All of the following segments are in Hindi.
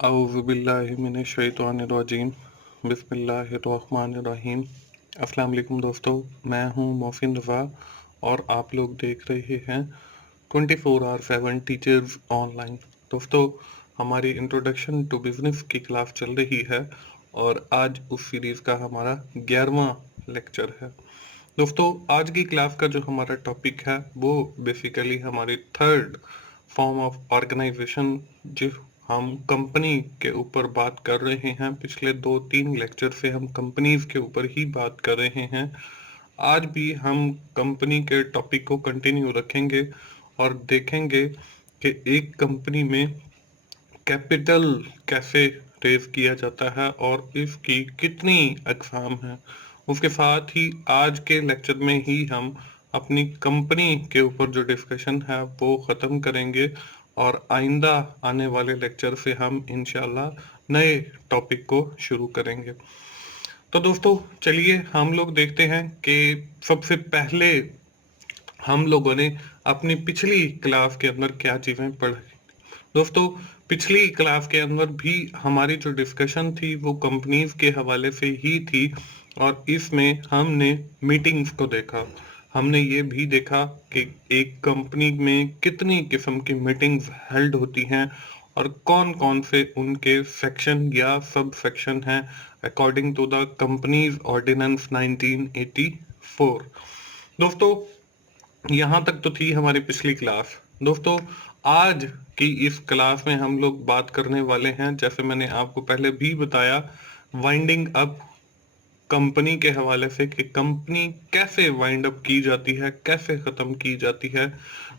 अऊज़ुबिल्लाहिमिनश्शैतानिर्रजीम बिस्मिल्लाहिर्रहमानिर्रहीम। अस्सलाम वालेकुम दोस्तों, मैं हूं मोहसिन रज़ा और आप लोग देख रहे हैं 24/7 टीचर्स ऑनलाइन। दोस्तों, हमारी इंट्रोडक्शन टू बिज़नेस की क्लास चल रही है और आज उस सीरीज़ का हमारा 11वां लेक्चर है। दोस्तों, आज की क्लास का जो हमारा टॉपिक है वो बेसिकली हमारी थर्ड फॉर्म ऑफ ऑर्गेनाइजेशन जो हम कंपनी के ऊपर बात कर रहे हैं। पिछले 2-3 लेक्चर से हम कंपनीज के ऊपर ही बात कर रहे हैं। आज भी हम कंपनी के टॉपिक को कंटिन्यू रखेंगे और देखेंगे कि एक कंपनी में कैपिटल कैसे रेज किया जाता है और इसकी कितनी अक़साम है। उसके साथ ही आज के लेक्चर में ही हम अपनी कंपनी के ऊपर जो डिस्कशन है वो ख़त्म करेंगे और आइंदा आने वाले लेक्चर से हम इंशाल्लाह नए टॉपिक को शुरू करेंगे। तो दोस्तों, चलिए हम लोग देखते हैं कि सबसे पहले हम लोगों ने अपनी पिछली क्लास के अंदर क्या चीज़ें पढ़ी। दोस्तों, पिछली क्लास के अंदर भी हमारी जो डिस्कशन थी वो कंपनीज के हवाले से ही थी और इसमें हमने मीटिंग्स को देखा। हमने ये भी देखा कि एक कंपनी में कितनी किस्म की मीटिंग्स हेल्ड होती हैं और कौन कौन से उनके सेक्शन या सब सेक्शन हैं according to the companies ordinance 1984। दोस्तों, यहाँ तक तो थी हमारी पिछली क्लास। दोस्तों, आज की इस क्लास में हम लोग बात करने वाले हैं, जैसे मैंने आपको पहले भी बताया, वाइंडिंग अप कंपनी के हवाले से कि कंपनी कैसे वाइंड अप की जाती है, कैसे ख़त्म की जाती है।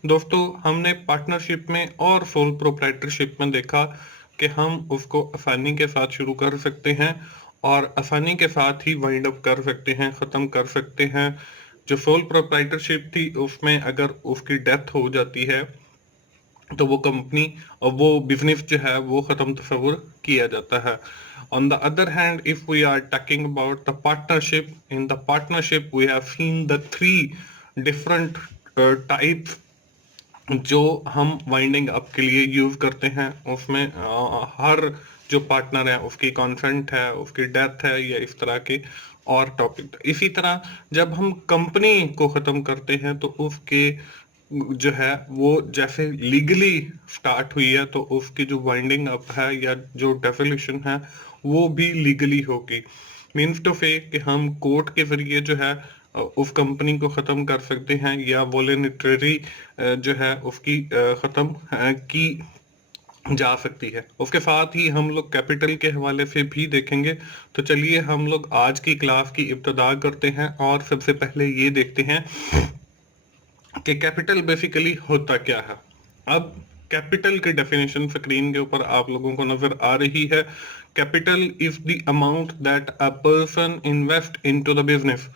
दोस्तों, हमने पार्टनरशिप में और सोल प्रोप्राइटरशिप में देखा कि हम उसको आसानी के साथ शुरू कर सकते हैं और आसानी के साथ ही वाइंड अप कर सकते हैं, ख़त्म कर सकते हैं। जो सोल प्रोप्राइटरशिप थी उसमें अगर उसकी डेथ हो जाती है तो वो कंपनी और वो बिजनेस जो है वो ख़त्म तस्वुर किया जाता है। On the other hand, if we are talking about the partnership, in the partnership we have seen the three different types जो हम वाइंडिंग अप के लिए यूज करते हैं। उसमें हर जो पार्टनर है उसकी कॉन्सेंट है, उसकी डेथ है या इस तरह के और टॉपिक। इसी तरह जब हम कंपनी को ख़त्म करते हैं तो उसके जो है वो जैसे लीगली स्टार्ट हुई है तो उसकी जो वाइंडिंग अप है या जो डेफिनेशन है वो भी लीगली होगी। मीन्स टू से कि हम कोर्ट के जरिए जो है उस कंपनी को ख़त्म कर सकते हैं या वॉलंटरी जो है उसकी ख़त्म की जा सकती है। उसके साथ ही हम लोग कैपिटल के हवाले से भी देखेंगे। तो चलिए हम लोग आज की क्लास की इब्तिदा करते हैं और सबसे पहले ये देखते हैं कि कैपिटल बेसिकली होता क्या है। अब कैपिटल की डेफिनेशन स्क्रीन के ऊपर आप लोगों को नजर आ रही है। Capital is the amount that a person invest into the business.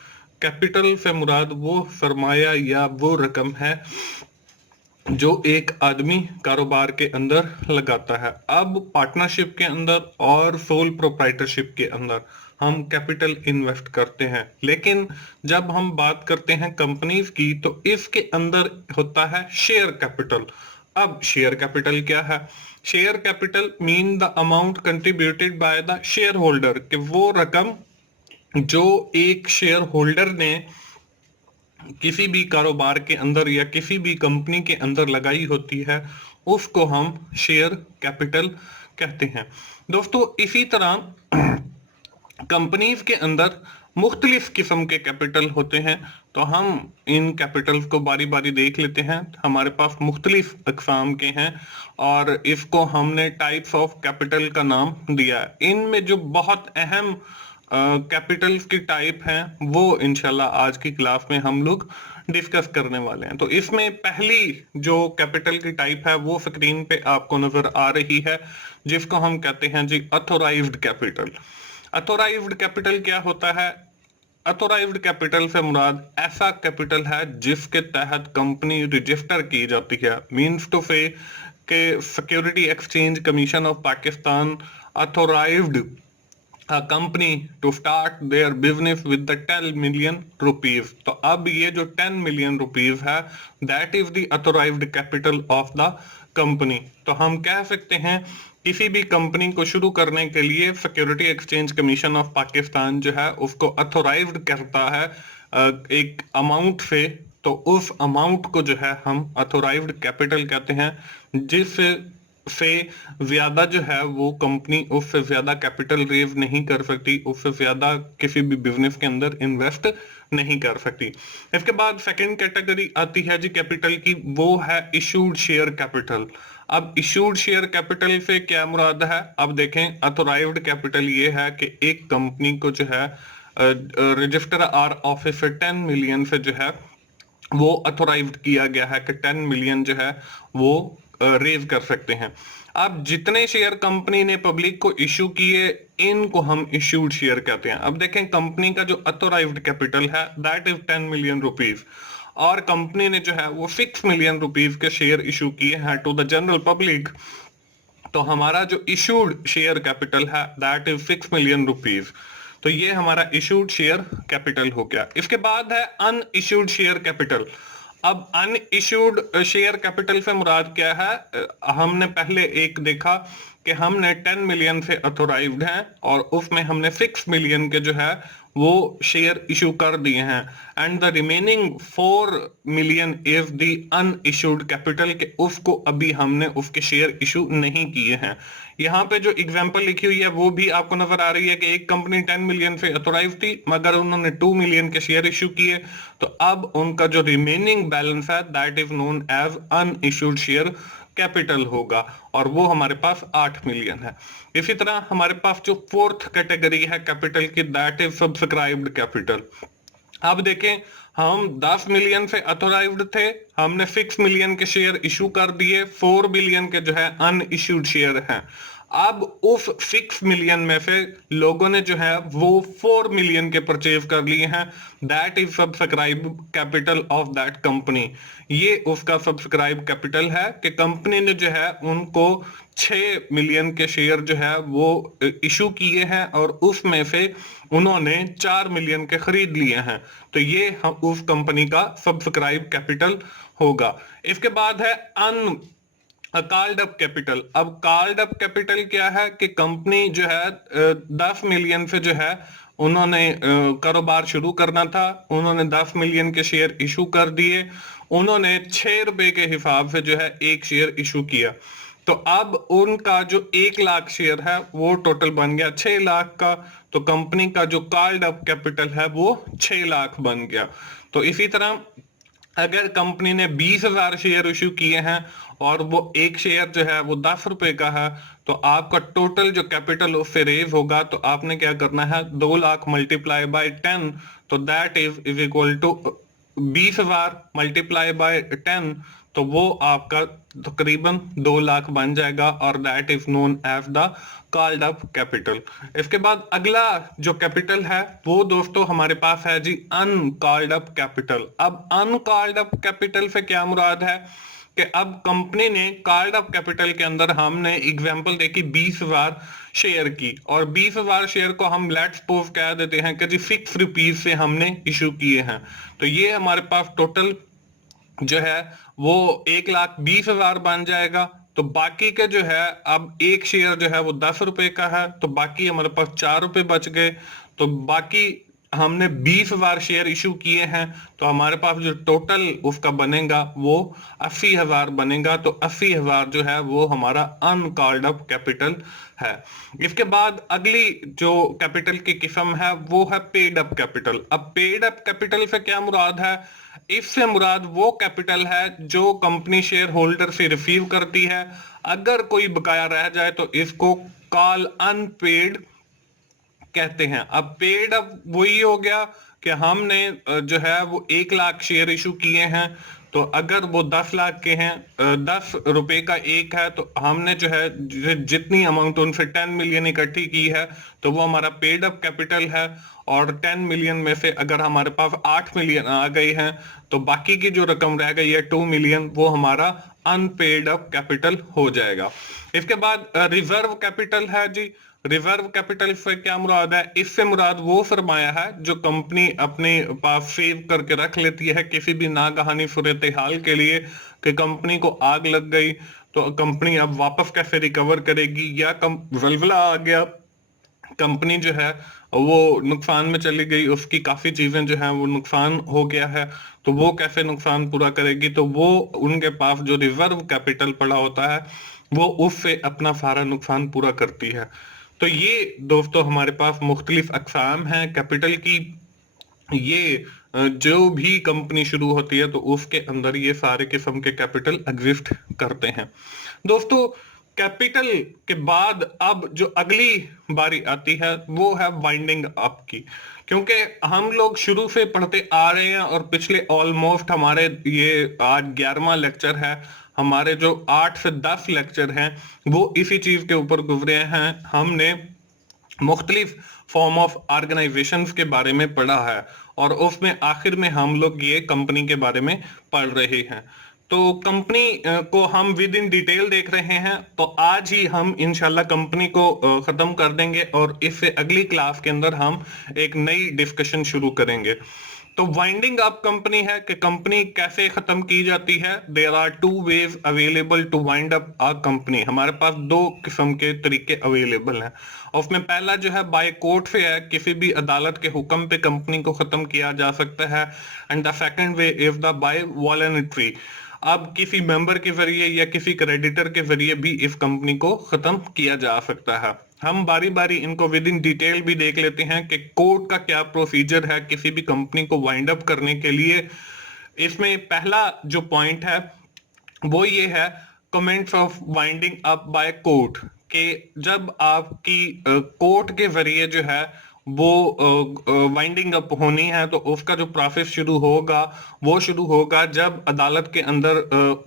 Capital से मुराद वो सरमाया या वो रकम है जो एक आदमी कारोबार के अंदर लगाता है। अब पार्टनरशिप के अंदर और सोल प्रोप्राइटरशिप के अंदर हम कैपिटल इन्वेस्ट करते हैं, लेकिन जब हम बात करते हैं कंपनीज की तो इसके अंदर होता है शेयर कैपिटल। अब शेयर कैपिटल क्या है? Share capital mean the amount contributed by the share holder, कि वो रकम जो एक शेयर होल्डर ने किसी भी कारोबार के अंदर या किसी भी कंपनी के अंदर लगाई होती है उसको हम शेयर कैपिटल कहते हैं। दोस्तों, इसी तरह कंपनीज के अंदर मुख्तलिफ किस्म के कैपिटल होते हैं, तो हम इन कैपिटल्स को बारी बारी देख लेते हैं। हमारे पास मुख्तलिफ अक़साम के हैं और इसको हमने टाइप्स ऑफ कैपिटल का नाम दिया है। इनमें जो बहुत अहम कैपिटल्स की टाइप हैं वो इंशाल्लाह आज की क्लास में हम लोग डिस्कस करने वाले हैं। तो इसमें पहली जो कैपिटल की टाइप है वो स्क्रीन पे आपको नजर आ रही है, जिसको हम कहते हैं जी अथोराइज्ड कैपिटल। अथोराइज्ड कैपिटल क्या होता है? अथोराइज्ड कैपिटल से मुराद ऐसा कैपिटल है जिसके तहत कंपनी रजिस्टर की जाती है। मीन्स टू से के security exchange commission of Pakistan authorised a company to start their business with the 10 million rupees। तो अब ये जो 10 million rupees है that is the authorized capital of the company। तो हम कह सकते हैं किसी भी कंपनी को शुरू करने के लिए security exchange commission of Pakistan जो है उसको अथोराइज्ड करता है एक अमाउंट से। तो उस अमाउंट को जो है हम अथोराइज्ड कैपिटल कहते हैं, जिस से ज्यादा जो है वो कंपनी उससे ज्यादा कैपिटल रेज नहीं कर सकती, उससे ज्यादा किसी भी बिजनेस के अंदर इन्वेस्ट नहीं कर सकती। इसके बाद सेकंड कैटेगरी आती है जी कैपिटल की, वो है इशूड शेयर कैपिटल। अब इशूड शेयर कैपिटल से क्या मुराद है? अब देखें, अथोराइज्ड कैपिटल ये है कि एक कंपनी को जो है रजिस्टर आर ऑफिस से 10 मिलियन से जो है वो अथोराइज्ड किया गया है कि 10 मिलियन जो है वो रेज कर सकते हैं। अब जितने शेयर कंपनी ने पब्लिक को इशू किए, इनको हम इशूड शेयर कहते हैं। अब देखें, कंपनी का जो अथोराइज्ड कैपिटल है दैट इज 10 मिलियन रुपीज, और कंपनी ने जो है वो 6 मिलियन रुपीज के शेयर इशू किए हैं टू द जनरल पब्लिक। तो हमारा जो इशूड शेयर कैपिटल है दैट इज 6 मिलियन रुपीज। तो ये हमारा इशूड शेयर कैपिटल हो गया। इसके बाद है अन इशूड शेयर कैपिटल। अब अन इशूड शेयर कैपिटल से मुराद क्या है? हमने पहले एक देखा कि हमने 10 मिलियन से अथोराइज्ड हैं और उसमें हमने 6 मिलियन के जो है वो शेयर इशू कर दिए हैं, and the remaining 4 million is the unissued capital के उसको अभी हमने उसके शेयर इशू नहीं किए हैं। यहाँ पे जो एग्जांपल लिखी हुई है वो भी आपको नजर आ रही है कि एक कंपनी 10 मिलियन से अथोराइज थी मगर उन्होंने 2 मिलियन के शेयर इशू किए, तो अब उनका जो रिमेनिंग बैलेंस है that is known as unissued share capital होगा, और वो हमारे पास 8 मिलियन है। इसी तरह हमारे पास जो फोर्थ कैटेगरी है कैपिटल की दैट इज सब्सक्राइब्ड कैपिटल। अब देखें, हम 10 मिलियन से अथोराइज्ड थे, हमने 6 मिलियन के शेयर इशू कर दिए, 4 बिलियन के जो है अन इश्यूड शेयर हैं। अब उस 6 मिलियन में से लोगों ने जो है वो 4 मिलियन के परचेज कर लिए हैं, that is subscribe capital of that company. ये उसका सब्सक्राइब कैपिटल है कि कंपनी ने जो है उनको 6 मिलियन के शेयर जो है वो इशू किए हैं और उसमें से उन्होंने 4 मिलियन के खरीद लिए हैं, तो ये उस कंपनी का सब्सक्राइब कैपिटल होगा। इसके बाद है अन कॉल्ड अप कैपिटल। अब कॉल्ड अप कैपिटल क्या है कि कंपनी जो है 10 मिलियन से जो है उन्होंने कारोबार शुरू करना था, उन्होंने 10 मिलियन के शेयर इशू कर दिए, उन्होंने 6 रुपए के हिसाब से जो है एक शेयर इशू किया, तो अब उनका जो 1 लाख शेयर है वो टोटल बन गया 6 लाख का, तो कंपनी का जो कॉल्ड अप कैपिटल है वो 6 लाख बन गया। तो इसी तरह अगर कंपनी ने 20,000 शेयर इशू किए हैं और वो एक शेयर जो है वो 10 रुपए का है, तो आपका टोटल जो कैपिटल उससे रेज होगा, तो आपने क्या करना है 2 लाख मल्टीप्लाई बाय 10, तो that is equal to 20,000 multiply by 10, तो वो आपका तकरीबन 2 लाख बन जाएगा, और that is known as the called up capital. इसके बाद अगला जो कैपिटल है वो दोस्तों हमारे पास है जी अनकॉल्ड अप कैपिटल। अब अनकॉल्ड अप कैपिटल से क्या मुराद है कि अब कंपनी ने कॉल्ड अप कैपिटल के अंदर हमने एग्जांपल देखी 20,000 शेयर की, और 20,000 शेयर को हम लेट्स सपोज कह देते हैं कि जी 6 रुपीज से हमने इशू किए हैं, तो ये हमारे पास टोटल जो है वो 1,20,000 बन जाएगा। तो बाकी के जो है अब एक शेयर जो है वो 10 रुपए का है, तो बाकी हमारे पास 4 रुपए बच गए, तो बाकी हमने 20,000 शेयर इशू किए हैं, तो हमारे पास जो टोटल उसका बनेगा वो 80,000 बनेगा, तो 80,000 जो है वो हमारा अनकॉल्ड अप कैपिटल है। इसके बाद अगली जो कैपिटल की किस्म है वो है पेड अप कैपिटल। अब पेड अप कैपिटल से क्या मुराद है? इससे मुराद वो कैपिटल है जो कंपनी शेयर होल्डर से रिसीव करती है, अगर कोई बकाया रह जाए तो इसको कॉल अनपेड कहते हैं। अब पेड अब वही हो गया कि हमने जो है वो 1 लाख शेयर इशू किए हैं, तो अगर वो 10 लाख के हैं, 10 रुपए का एक है, तो हमने जो है जितनी अमाउंट उनसे 10 मिलियन इकट्ठी की है तो वो हमारा पेड अप कैपिटल है, और 10 मिलियन में से अगर हमारे पास 8 मिलियन आ गई हैं तो बाकी की जो रकम रह गई है 2 मिलियन, वो हमारा अनपेड अप कैपिटल हो जाएगा। इसके बाद रिजर्व कैपिटल है जी। रिजर्व कैपिटल से क्या मुराद है? इससे मुराद वो सरमाया है जो कंपनी अपने पास सेव करके रख लेती है किसी भी नागहानी सूरत हाल के लिए, कि कंपनी को आग लग गई तो कंपनी अब वापस कैसे रिकवर करेगी, या वल्वला आ गया, कंपनी जो है वो नुकसान में चली गई, उसकी काफी चीजें जो है वो नुकसान हो गया है, तो वो कैसे नुकसान पूरा करेगी, तो वो उनके पास जो रिजर्व कैपिटल पड़ा होता है वो उससे अपना सारा नुकसान पूरा करती है। तो ये दोस्तों हमारे पास मुख्तलिफ अकसाम हैं कैपिटल की। ये जो भी कंपनी शुरू होती है तो उसके अंदर ये सारे किस्म के कैपिटल एग्जिस्ट करते हैं। दोस्तों कैपिटल के बाद अब जो अगली बारी आती है वो है वाइंडिंग अप की, क्योंकि हम लोग शुरू से पढ़ते आ रहे हैं और पिछले ऑलमोस्ट हमारे ये आज 11वां लेक्चर है, हमारे जो 8 से 10 लेक्चर हैं वो इसी चीज के ऊपर गुजरे हैं। हमने मुख्तलिफ फॉर्म ऑफ ऑर्गेनाइजेशन के बारे में पढ़ा है और उसमें आखिर में हम लोग ये कंपनी के बारे में पढ़ रहे हैं। तो कंपनी को हम विद इन डिटेल देख रहे हैं, तो आज ही हम इंशाल्लाह कंपनी को खत्म कर देंगे और इससे अगली क्लास के अंदर हम एक नई डिस्कशन शुरू करेंगे। तो वाइंडिंग अप कंपनी है कि कंपनी कैसे खत्म की जाती है। There are two ways available to wind up a company. हमारे पास दो किस्म के तरीके अवेलेबल हैं। उसमें पहला जो है बाय कोर्ट से है, किसी भी अदालत के हुक्म पे कंपनी को खत्म किया जा सकता है। And the second way is the by voluntary. अब किसी मेंबर के जरिए या किसी क्रेडिटर के जरिए भी इस कंपनी को खत्म किया जा सकता है। हम बारी बारी इनको विद इन डिटेल भी देख लेते हैं कि कोर्ट का क्या प्रोसीजर है किसी भी कंपनी को वाइंड अप करने के लिए। इसमें पहला जो पॉइंट है वो ये है comments of winding up by court, के जब आपकी कोर्ट के जरिए जो है वो वाइंडिंग अप होनी है तो उसका जो प्रोसेस शुरू होगा वो शुरू होगा जब अदालत के अंदर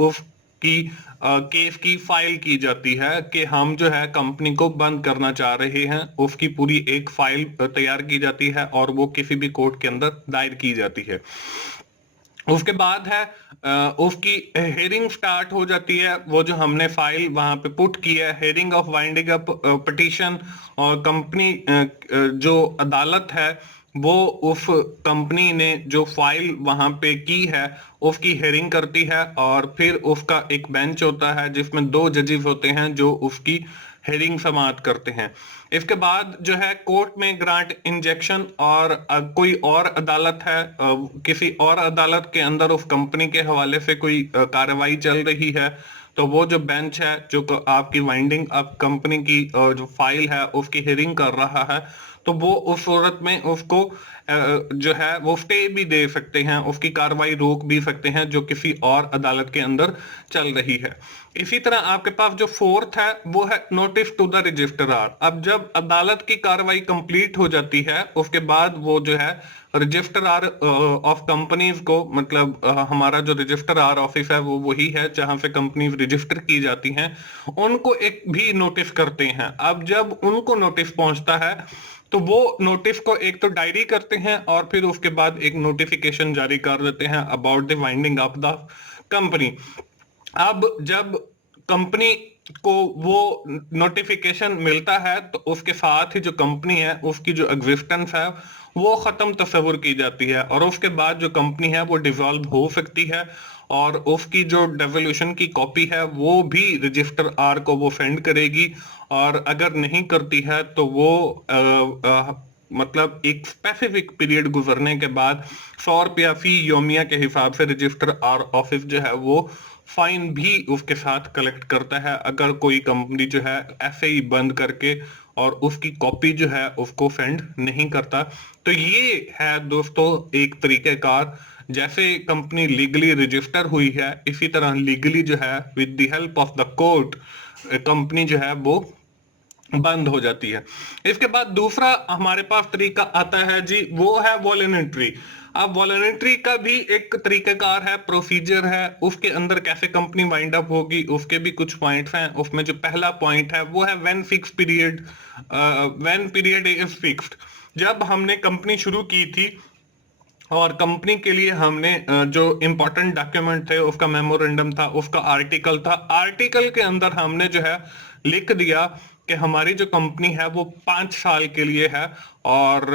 उसकी केस की फाइल की जाती है कि हम जो है कंपनी को बंद करना चाह रहे हैं। उसकी पूरी एक फाइल तैयार की जाती है और वो किसी भी कोर्ट के अंदर दायर की जाती है। उसके बाद है उसकी हेयरिंग स्टार्ट हो जाती है। वो जो हमने फाइल वहां पे पुट की है, hearing of winding up petition, और कंपनी जो अदालत है वो उस कंपनी ने जो फाइल वहां पे की है उसकी हेयरिंग करती है और फिर उसका एक बेंच होता है जिसमें दो जजेस होते हैं जो उसकी हेयरिंग समाप्त करते हैं। इसके बाद जो है कोर्ट में ग्रांट इंजेक्शन, और कोई और अदालत है, किसी और अदालत के अंदर उस कंपनी के हवाले से कोई कार्रवाई चल रही है, तो वो जो बेंच है जो आपकी वाइंडिंग अप कंपनी की जो फाइल है उसकी हियरिंग कर रहा है, तो वो उस सूरत में उसको जो है वो स्टे भी दे सकते हैं, उसकी कार्रवाई रोक भी सकते हैं जो किसी और अदालत के अंदर चल रही है। इसी तरह आपके पास जो फोर्थ है वो है नोटिस टू द रजिस्ट्रार। अब जब अदालत की कार्रवाई कंप्लीट हो जाती है उसके बाद वो जो है रजिस्ट्रार ऑफ कंपनीज को, मतलब हमारा जो रजिस्ट्रार ऑफिस है वो वही है जहां से कंपनीज रजिस्टर की जाती हैं, उनको एक भी नोटिस करते हैं। अब जब उनको नोटिस पहुंचता है तो वो नोटिस को एक तो डायरी करते हैं और फिर उसके बाद एक नोटिफिकेशन जारी कर देते हैं about the winding of the company. अब जब कंपनी को वो नोटिफिकेशन मिलता है तो उसके साथ ही जो कंपनी है उसकी जो एग्जिस्टेंस है वो खत्म तस्वुर की जाती है, और उसके बाद जो कंपनी है वो डिसॉल्व हो सकती है और उसकी जो डेवोल्यूशन की कॉपी है वो भी रजिस्ट्रार को वो सेंड करेगी। और अगर नहीं करती है तो वो मतलब एक स्पेसिफिक पीरियड गुजरने के बाद 100 रुपया फी योमिया के हिसाब से रजिस्ट्रार ऑफिस जो है वो फाइन भी उसके साथ कलेक्ट करता है अगर कोई कंपनी जो है ऐसे ही बंद करके और उसकी कॉपी जो है उसको सेंड नहीं करता। तो ये है दोस्तों एक तरीकेकार, जैसे कंपनी लीगली रजिस्टर हुई है इसी तरह लीगली जो है with the help of the court company जो है वो बंद हो जाती है। इसके बाद दूसरा हमारे पास तरीका आता है जी, वो है वॉलंटरी। अब वॉलंटरी का भी एक तरीकाकार है, प्रोसीजर है, उसके अंदर कैसे कंपनी वाइंड अप होगी उसके भी कुछ पॉइंट्स हैं। उसमें जो पहला पॉइंट है वो है when fix period, when period is fixed. जब हमने कंपनी शुरू की थी और कंपनी के लिए हमने जो इंपॉर्टेंट डॉक्यूमेंट थे उसका मेमोरेंडम था, उसका आर्टिकल था, आर्टिकल के अंदर हमने जो है लिख दिया कि हमारी जो कंपनी है वो 5 साल के लिए है और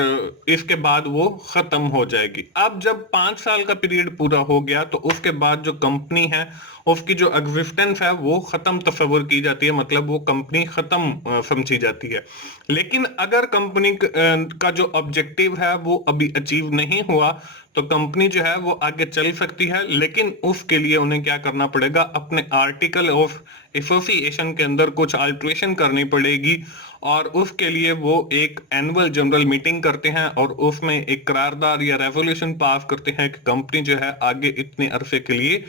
इसके बाद वो खत्म हो जाएगी। अब जब 5 साल का पीरियड पूरा हो गया तो उसके बाद जो कंपनी है उसकी जो एग्जिस्टेंस है वो खत्म तस्वर की जाती है, मतलब वो कंपनी खत्म समझी जाती है। लेकिन अगर कंपनी का जो ऑब्जेक्टिव है वो अभी अचीव नहीं हुआ तो कंपनी जो है वो आगे चल सकती है, लेकिन उसके लिए उन्हें क्या करना पड़ेगा, अपने आर्टिकल ऑफ एसोसिएशन के अंदर कुछ अल्ट्रेशन करनी पड़ेगी और उसके लिए वो एक एनुअल जनरल मीटिंग करते हैं और उसमें एक करारदाद या रेजोल्यूशन पास करते हैं कि कंपनी जो है आगे इतने अरसे के लिए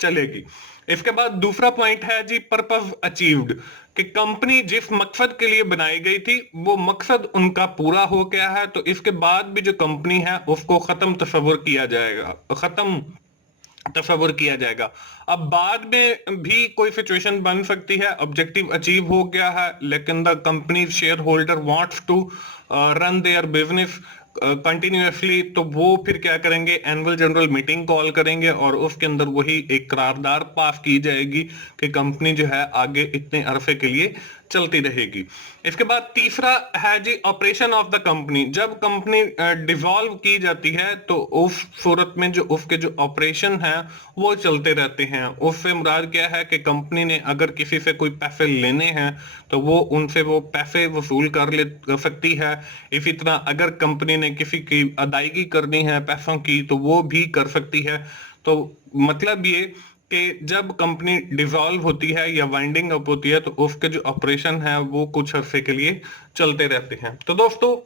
चलेगी। इसके बाद दूसरा पॉइंट है जी पर्पस अचीव्ड, कि कंपनी जिस मकसद के लिए बनाई गई थी वो मकसद उनका पूरा हो गया है, तो इसके बाद भी जो कंपनी है उसको खत्म तस्वर किया जाएगा, खत्म तस्वर किया जाएगा। अब बाद में भी कोई सिचुएशन बन सकती है, ऑब्जेक्टिव अचीव हो गया है लेकिन the company shareholder wants to run their business continuously, तो वो फिर क्या करेंगे, एनुअल जनरल मीटिंग कॉल करेंगे और उसके अंदर वही एक करारदाद पास की जाएगी कि कंपनी जो है आगे इतने अरसे के लिए चलती रहेगी। इसके बाद तीसरा है जी ऑपरेशन ऑफ द कंपनी। जब कंपनी डिसॉल्व की जाती है तो उस सूरत में जो उसके जो ऑपरेशन है वो चलते रहते हैं। उससे मुराद क्या है कि कंपनी ने अगर किसी से कोई पैसे लेने हैं तो वो उनसे वो पैसे वसूल कर सकती है। इसी तरह अगर कंपनी ने किसी की अदायगी करनी है पैसों की तो वो भी कर सकती है। तो मतलब ये कि जब कंपनी डिसॉल्व होती है या वाइंडिंग अप होती है तो उसके जो ऑपरेशन है वो कुछ अरसे के लिए चलते रहते हैं। तो दोस्तों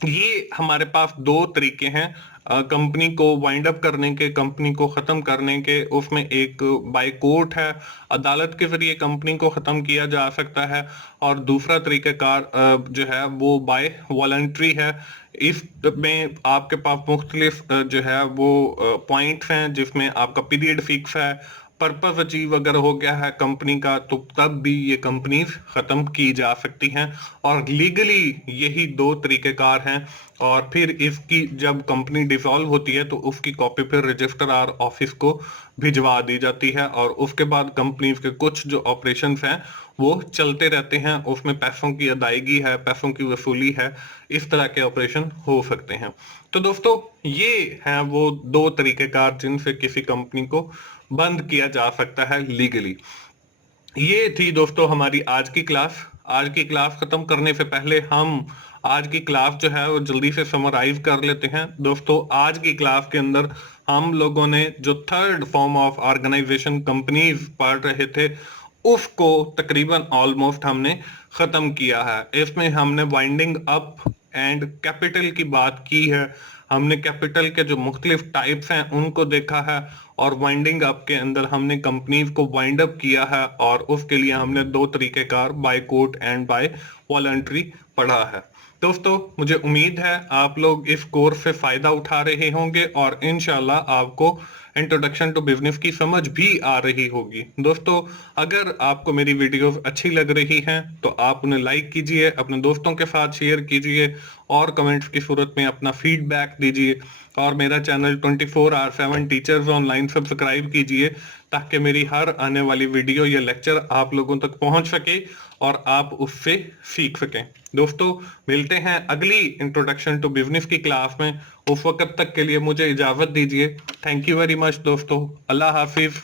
ये हमारे पास दो तरीके हैं कंपनी को वाइंड अप करने के, कंपनी को खत्म करने के। उसमें एक बाय कोर्ट है, अदालत के जरिए कंपनी को खत्म किया जा सकता है, और दूसरा तरीकेकार जो है वो बाय वॉलंटरी है। इसमें आपके पास मुख्तलिफ जो है वो पॉइंट्स हैं जिसमें आपका पीरियड फिक्स है, पर्पस अचीव अगर हो गया है कंपनी का तो तब भी ये कंपनीज खत्म की जा सकती हैं, और लीगली यही दो तरीकेकार हैं। और फिर इसकी जब कंपनी डिसॉल्व होती है तो उसकी कॉपी फिर रजिस्ट्रार ऑफिस को भिजवा दी जाती है और उसके बाद कंपनी के कुछ जो ऑपरेशंस हैं वो चलते रहते हैं। उसमें पैसों की अदायगी है, पैसों की वसूली है, इस तरह के ऑपरेशन हो सकते हैं। तो दोस्तों ये हैं वो दो तरीकेकार जिनसे किसी कंपनी को बंद किया जा सकता है लीगली। ये थी दोस्तों हमारी आज की क्लास। आज की क्लास खत्म करने से पहले हम आज की क्लास जो है वो जल्दी से समराइज कर लेते हैं। दोस्तों आज की क्लास के अंदर हम लोगों ने जो third form of organisation companies पढ़ रहे थे उसको तकरीबन ऑलमोस्ट हमने खत्म किया है। इसमें हमने वाइंडिंग अप एंड कैपिटल की बात की है, हमने कैपिटल के जो मुख्तलिफ टाइप्स हैं उनको देखा है, और वाइंडिंग अप के अंदर हमने कंपनीज को वाइंड अप किया है और उसके लिए हमने दो तरीकेकार by court and by voluntary पढ़ा है। दोस्तों मुझे उम्मीद है आप लोग इस कोर्स से फायदा उठा रहे होंगे और इंशाल्लाह आपको इंट्रोडक्शन टू बिजनेस की समझ भी आ रही होगी। दोस्तों अगर आपको मेरी वीडियोस अच्छी लग रही हैं तो आप उन्हें लाइक कीजिए, अपने दोस्तों के साथ शेयर कीजिए और कमेंट्स की सूरत में अपना फीडबैक दीजिए, और मेरा चैनल 24/7 टीचर्स ऑनलाइन सब्सक्राइब कीजिए ताकि मेरी हर आने वाली वीडियो या लेक्चर आप लोगों तक पहुंच सके और आप उससे सीख सकें। दोस्तों मिलते हैं अगली इंट्रोडक्शन टू बिजनेस की क्लास में। उस वक्त तक के लिए मुझे इजाजत दीजिए। थैंक यू वेरी मच दोस्तों, अल्लाह हाफिज।